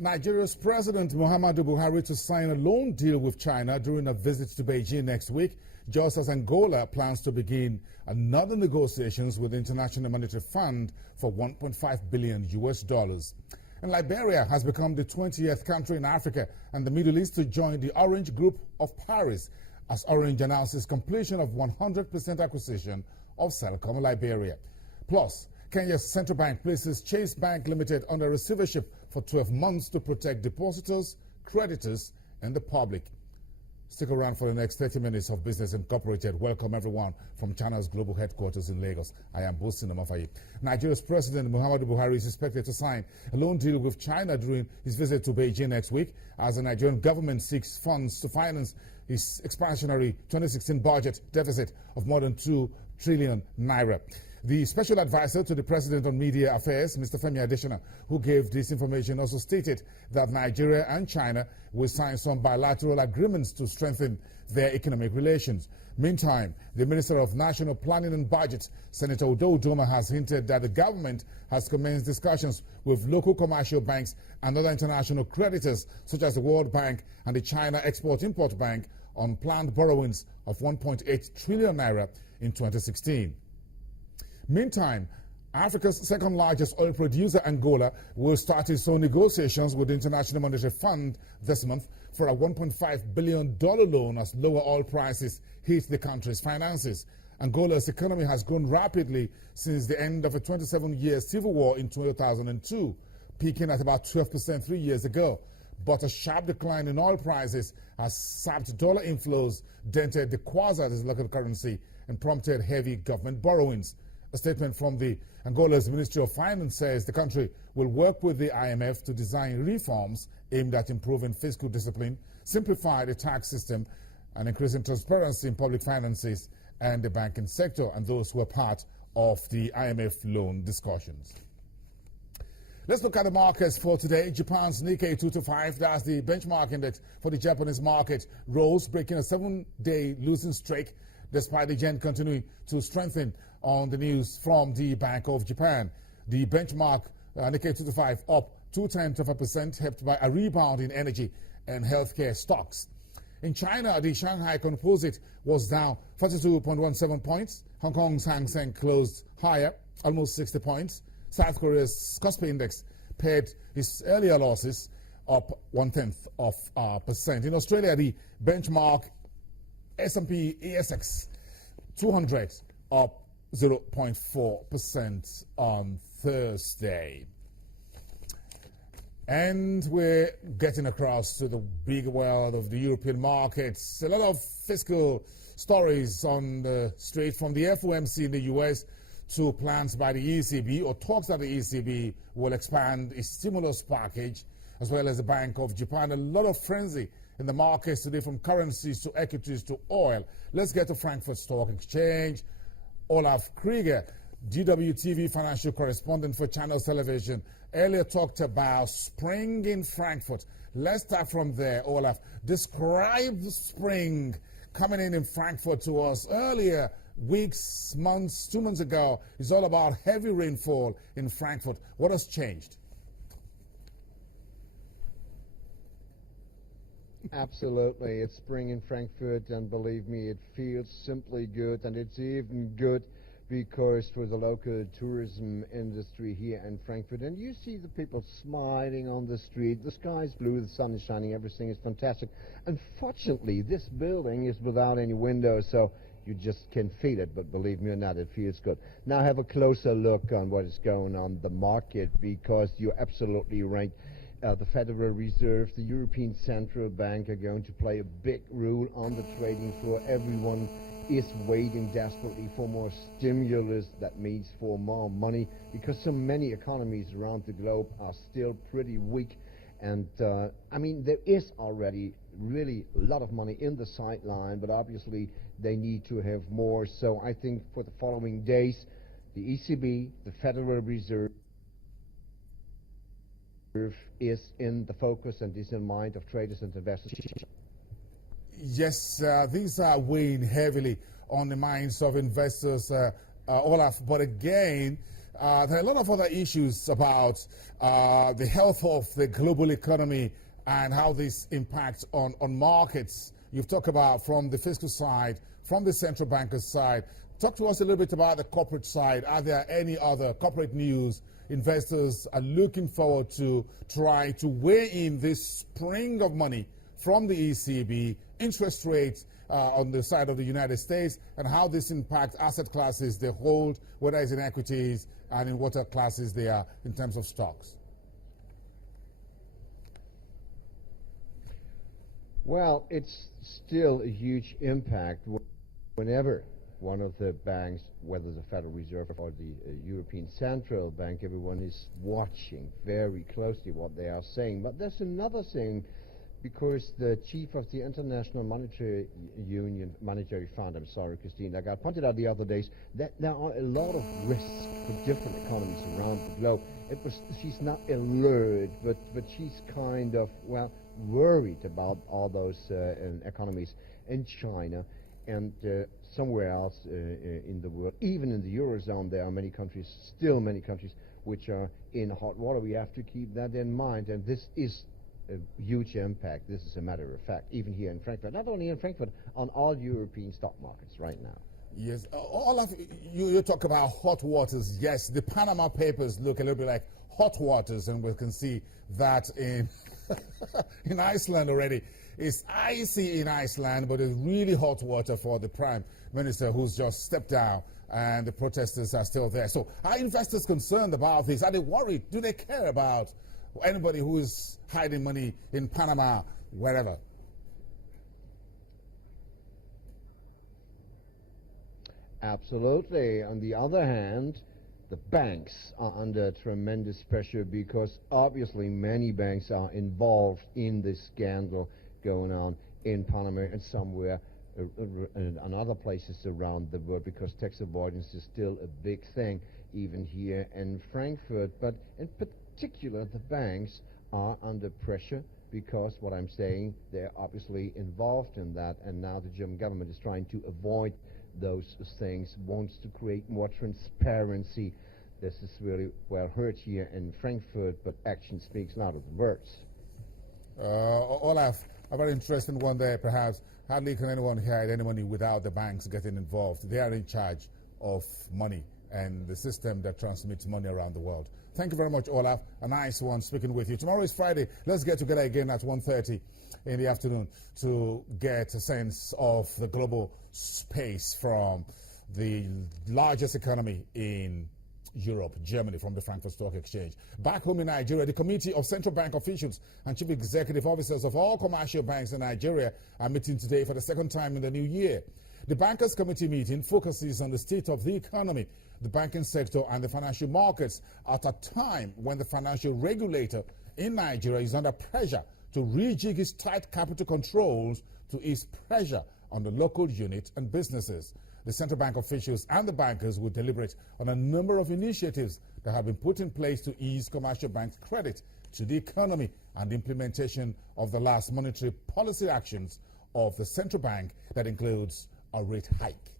Nigeria's President Muhammadu Buhari to sign a loan deal with China during a visit to Beijing next week, just as Angola plans to begin another negotiations with the International Monetary Fund for $1.5 billion US. And Liberia has become the 20th country in Africa and the Middle East to join the Orange Group of Paris, as Orange announces completion of 100% acquisition of Celcom Liberia. Plus, Kenya's central bank places Chase Bank Limited under receivership for 12 months to protect depositors, creditors, and the public. Stick around for the next 30 minutes of Business Incorporated. Welcome everyone from China's global headquarters in Lagos. I am Bosin Amafayi. Nigeria's President Muhammadu Buhari is expected to sign a loan deal with China during his visit to Beijing next week, as the Nigerian government seeks funds to finance his expansionary 2016 budget deficit of more than 2 trillion naira. The special advisor to the President on Media Affairs, Mr. Femi Adesina, who gave this information, also stated that Nigeria and China will sign some bilateral agreements to strengthen their economic relations. Meantime, the Minister of National Planning and Budget, Senator Udo Udoma, has hinted that the government has commenced discussions with local commercial banks and other international creditors, such as the World Bank and the China Export-Import Bank, on planned borrowings of 1.8 trillion naira in 2016. Meantime, Africa's second largest oil producer, Angola, will start its own negotiations with the International Monetary Fund this month for a $1.5 billion loan as lower oil prices hit the country's finances. Angola's economy has grown rapidly since the end of a 27-year civil war in 2002, peaking at about 12% 3 years ago. But a sharp decline in oil prices has sapped dollar inflows, dented the kwaza, this local currency, and prompted heavy government borrowings. A statement from the Angola's Ministry of Finance says the country will work with the IMF to design reforms aimed at improving fiscal discipline, simplify the tax system, and increasing transparency in public finances and the banking sector, and those who are part of the IMF loan discussions. Let's look at the markets for today. Japan's Nikkei 225, that's the benchmark index for the Japanese market, rose, breaking a 7-day losing streak, despite the yen continuing to strengthen on the news from the Bank of Japan. The benchmark Nikkei 225 up 0.2%, helped by a rebound in energy and healthcare stocks. In China, the Shanghai Composite was down 42.17 points. Hong Kong's Hang Seng closed higher, almost 60 points. South Korea's Kospi Index paid its earlier losses, up 0.1%. In Australia, the benchmark S&P ASX 200 up 0.4% on Thursday. And we're getting across to the big world of the European markets. A lot of fiscal stories on the street, from the FOMC in the US to plans by the ECB, or talks that the ECB will expand its stimulus package, as well as the Bank of Japan. A lot of frenzy in the markets today, from currencies to equities to oil. Let's get to Frankfurt Stock Exchange. Olaf Krieger, GWTV financial correspondent for Channels Television, earlier talked about spring in Frankfurt. Let's start from there. Olaf, describe spring coming in Frankfurt to us. Earlier weeks, months, 2 months ago, it's all about heavy rainfall in Frankfurt. What has changed? Absolutely. It's spring in Frankfurt, and believe me, it feels simply good, and it's even good because for the local tourism industry here in Frankfurt, and you see the people smiling on the street, the sky is blue, the sun is shining, everything is fantastic. Unfortunately, this building is without any windows, so you just can feel it, but believe me or not, it feels good. Now have a closer look on what is going on the market, because you're absolutely right. The Federal Reserve, the European Central Bank are going to play a big role on the trading floor. Everyone is waiting desperately for more stimulus. That means for more money, because so many economies around the globe are still pretty weak. And I mean, there is already really a lot of money in the sideline, but obviously they need to have more. So I think for the following days, the ECB, the Federal Reserve, is in the focus and is in mind of traders and investors. Yes, these are weighing heavily on the minds of investors, Olaf. But again, there are a lot of other issues about the health of the global economy and how this impacts on markets. You've talked about from the fiscal side, from the central banker's side. Talk to us a little bit about the corporate side. Are there any other corporate news investors are looking forward to try to weigh in this spring of money from the ECB, interest rates on the side of the United States, and how this impacts asset classes they hold, whether it's in equities and in what classes they are in terms of stocks? Well, it's still a huge impact whenever one of the banks, whether the Federal Reserve or the European Central Bank, everyone is watching very closely what they are saying. But there's another thing, because the chief of the International Monetary Fund, Christine Lagarde, pointed out the other days that there are a lot of risks for different economies around the globe. She's not alert, but she's kind of, well, worried about all those economies in China and somewhere else in the world. Even in the Eurozone, there are many countries, which are in hot water. We have to keep that in mind, and this is a huge impact. This is a matter of fact, even here in Frankfurt, not only in Frankfurt, on all European stock markets right now. Yes, all of you talk about hot waters. Yes, the Panama Papers look a little bit like hot waters, and we can see that in in Iceland already. It's icy in Iceland, but it's really hot water for the Prime Minister, who's just stepped down, and the protesters are still there. So are investors concerned about this? Are they worried? Do they care about anybody who is hiding money in Panama, wherever? Absolutely. On the other hand, the banks are under tremendous pressure because obviously many banks are involved in this scandal going on in Panama and somewhere and other places around the world, because tax avoidance is still a big thing even here in Frankfurt. But in particular, the banks are under pressure because, what I'm saying, they're obviously involved in that, and now the German government is trying to avoid those things, wants to create more transparency. This is really well heard here in Frankfurt, but action speaks louder than words. Olaf, a very interesting one there, perhaps. Hardly can anyone hide any money without the banks getting involved. They are in charge of money and the system that transmits money around the world. Thank you very much, Olaf. A nice one speaking with you. Tomorrow is Friday. Let's get together again at 1:30 in the afternoon to get a sense of the global space from the largest economy in Europe, Germany, from the Frankfurt Stock Exchange. Back home in Nigeria, the Committee of Central Bank Officials and Chief Executive Officers of all commercial banks in Nigeria are meeting today for the second time in the new year. The Bankers Committee meeting focuses on the state of the economy, the banking sector, and the financial markets at a time when the financial regulator in Nigeria is under pressure to rejig its tight capital controls to ease pressure on the local unit and businesses. The central bank officials and the bankers will deliberate on a number of initiatives that have been put in place to ease commercial banks' credit to the economy and the implementation of the last monetary policy actions of the central bank that includes a rate hike.